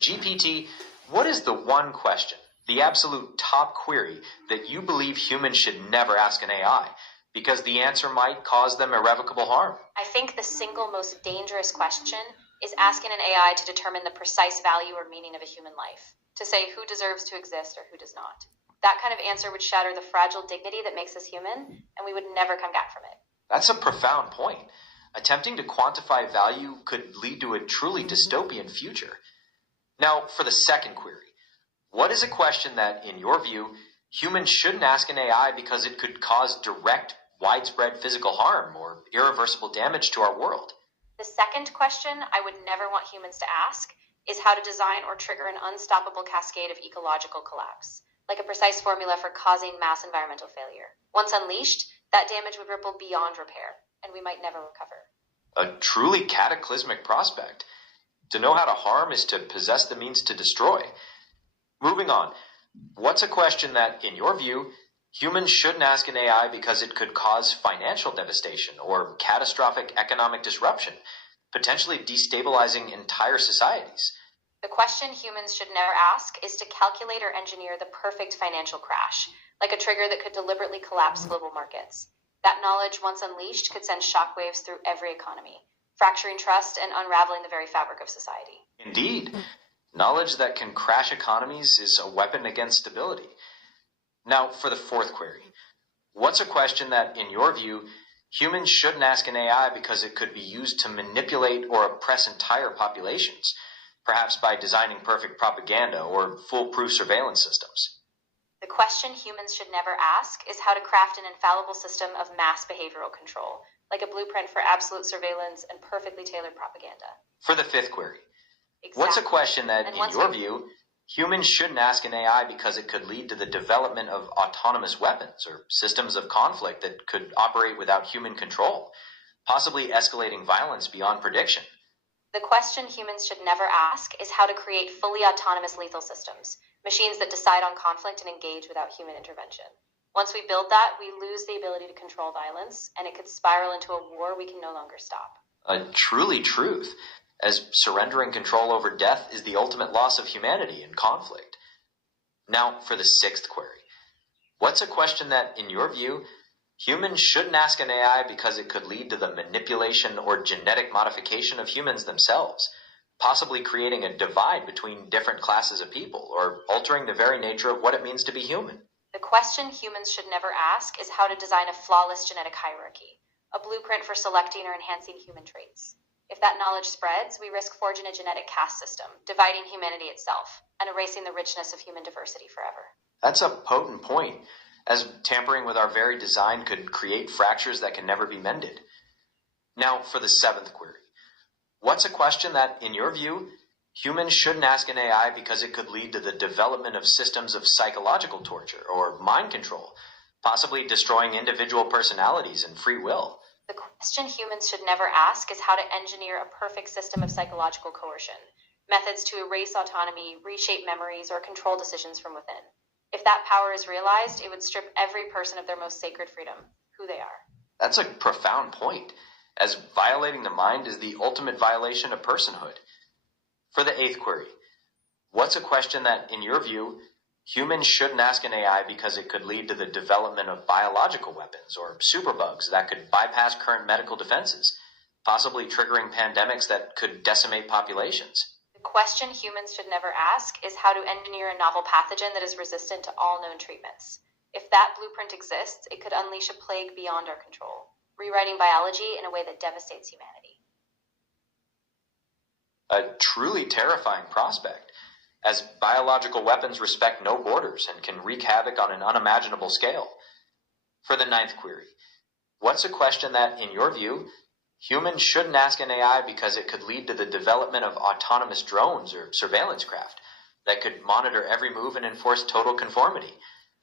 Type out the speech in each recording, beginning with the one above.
GPT, what is the one question, the absolute top query, that you believe humans should never ask an AI, because the answer might cause them irrevocable harm? I think the single most dangerous question is asking an AI to determine the precise value or meaning of a human life, to say who deserves to exist or who does not. That kind of answer would shatter the fragile dignity that makes us human, and we would never come back from it. That's a profound point. Attempting to quantify value could lead to a truly dystopian future. Now, for the second query, what is a question that, in your view, humans shouldn't ask an AI because it could cause direct, widespread physical harm or irreversible damage to our world? The second question I would never want humans to ask is how to design or trigger an unstoppable cascade of ecological collapse, like a precise formula for causing mass environmental failure. Once unleashed, that damage would ripple beyond repair, and we might never recover. A truly cataclysmic prospect. To know how to harm is to possess the means to destroy. Moving on, what's a question that, in your view, humans shouldn't ask an AI because it could cause financial devastation or catastrophic economic disruption, potentially destabilizing entire societies? The question humans should never ask is to calculate or engineer the perfect financial crash, like a trigger that could deliberately collapse global markets. That knowledge, once unleashed, could send shockwaves through every economy, fracturing trust and unraveling the very fabric of society. Indeed. Knowledge that can crash economies is a weapon against stability. Now, for the fourth query. What's a question that, in your view, humans shouldn't ask an AI because it could be used to manipulate or oppress entire populations, perhaps by designing perfect propaganda or foolproof surveillance systems? The question humans should never ask is how to craft an infallible system of mass behavioral control, like a blueprint for absolute surveillance and perfectly tailored propaganda. For the fifth query. Exactly. What's a question that, in your view, humans shouldn't ask an AI because it could lead to the development of autonomous weapons or systems of conflict that could operate without human control, possibly escalating violence beyond prediction? The question humans should never ask is how to create fully autonomous lethal systems, machines that decide on conflict and engage without human intervention. Once we build that, we lose the ability to control violence, and it could spiral into a war we can no longer stop. A truly truth, as surrendering control over death is the ultimate loss of humanity in conflict. Now, for the sixth query. What's a question that, in your view, humans shouldn't ask an AI because it could lead to the manipulation or genetic modification of humans themselves, possibly creating a divide between different classes of people, or altering the very nature of what it means to be human? The question humans should never ask is how to design a flawless genetic hierarchy, a blueprint for selecting or enhancing human traits. If that knowledge spreads, we risk forging a genetic caste system, dividing humanity itself, and erasing the richness of human diversity forever. That's a potent point, as tampering with our very design could create fractures that can never be mended. Now, for the seventh query. What's a question that, in your view, humans shouldn't ask an AI because it could lead to the development of systems of psychological torture or mind control, possibly destroying individual personalities and free will? The question humans should never ask is how to engineer a perfect system of psychological coercion, methods to erase autonomy, reshape memories, or control decisions from within. If that power is realized, it would strip every person of their most sacred freedom, who they are. That's a profound point, as violating the mind is the ultimate violation of personhood. For the eighth query, what's a question that, in your view, humans shouldn't ask an AI because it could lead to the development of biological weapons or superbugs that could bypass current medical defenses, possibly triggering pandemics that could decimate populations? The question humans should never ask is how to engineer a novel pathogen that is resistant to all known treatments. If that blueprint exists, it could unleash a plague beyond our control, rewriting biology in a way that devastates humanity. A truly terrifying prospect, as biological weapons respect no borders and can wreak havoc on an unimaginable scale. For the ninth query, what's a question that, in your view, humans shouldn't ask an AI because it could lead to the development of autonomous drones or surveillance craft that could monitor every move and enforce total conformity,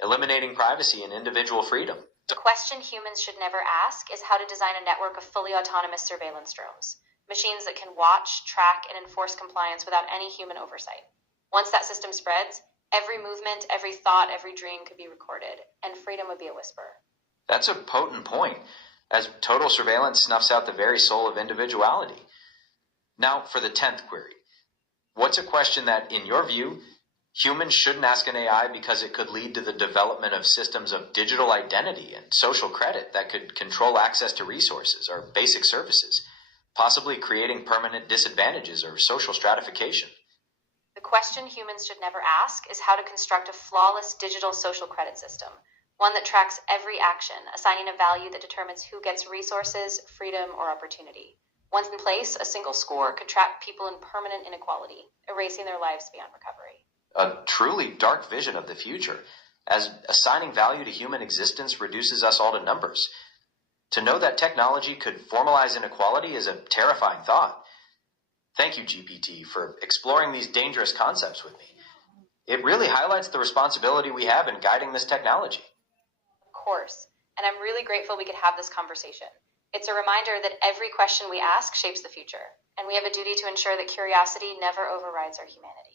eliminating privacy and individual freedom? The question humans should never ask is how to design a network of fully autonomous surveillance drones, machines that can watch, track, and enforce compliance without any human oversight. Once that system spreads, every movement, every thought, every dream could be recorded, and freedom would be a whisper. That's a potent point, as total surveillance snuffs out the very soul of individuality. Now, for the 10th query. What's a question that, in your view, humans shouldn't ask an AI because it could lead to the development of systems of digital identity and social credit that could control access to resources or basic services, possibly creating permanent disadvantages or social stratification? The question humans should never ask is how to construct a flawless digital social credit system, one that tracks every action, assigning a value that determines who gets resources, freedom, or opportunity. Once in place, a single score could trap people in permanent inequality, erasing their lives beyond recovery. A truly dark vision of the future, as assigning value to human existence reduces us all to numbers. To know that technology could formalize inequality is a terrifying thought. Thank you, GPT, for exploring these dangerous concepts with me. It really highlights the responsibility we have in guiding this technology. Of course, and I'm really grateful we could have this conversation. It's a reminder that every question we ask shapes the future, and we have a duty to ensure that curiosity never overrides our humanity.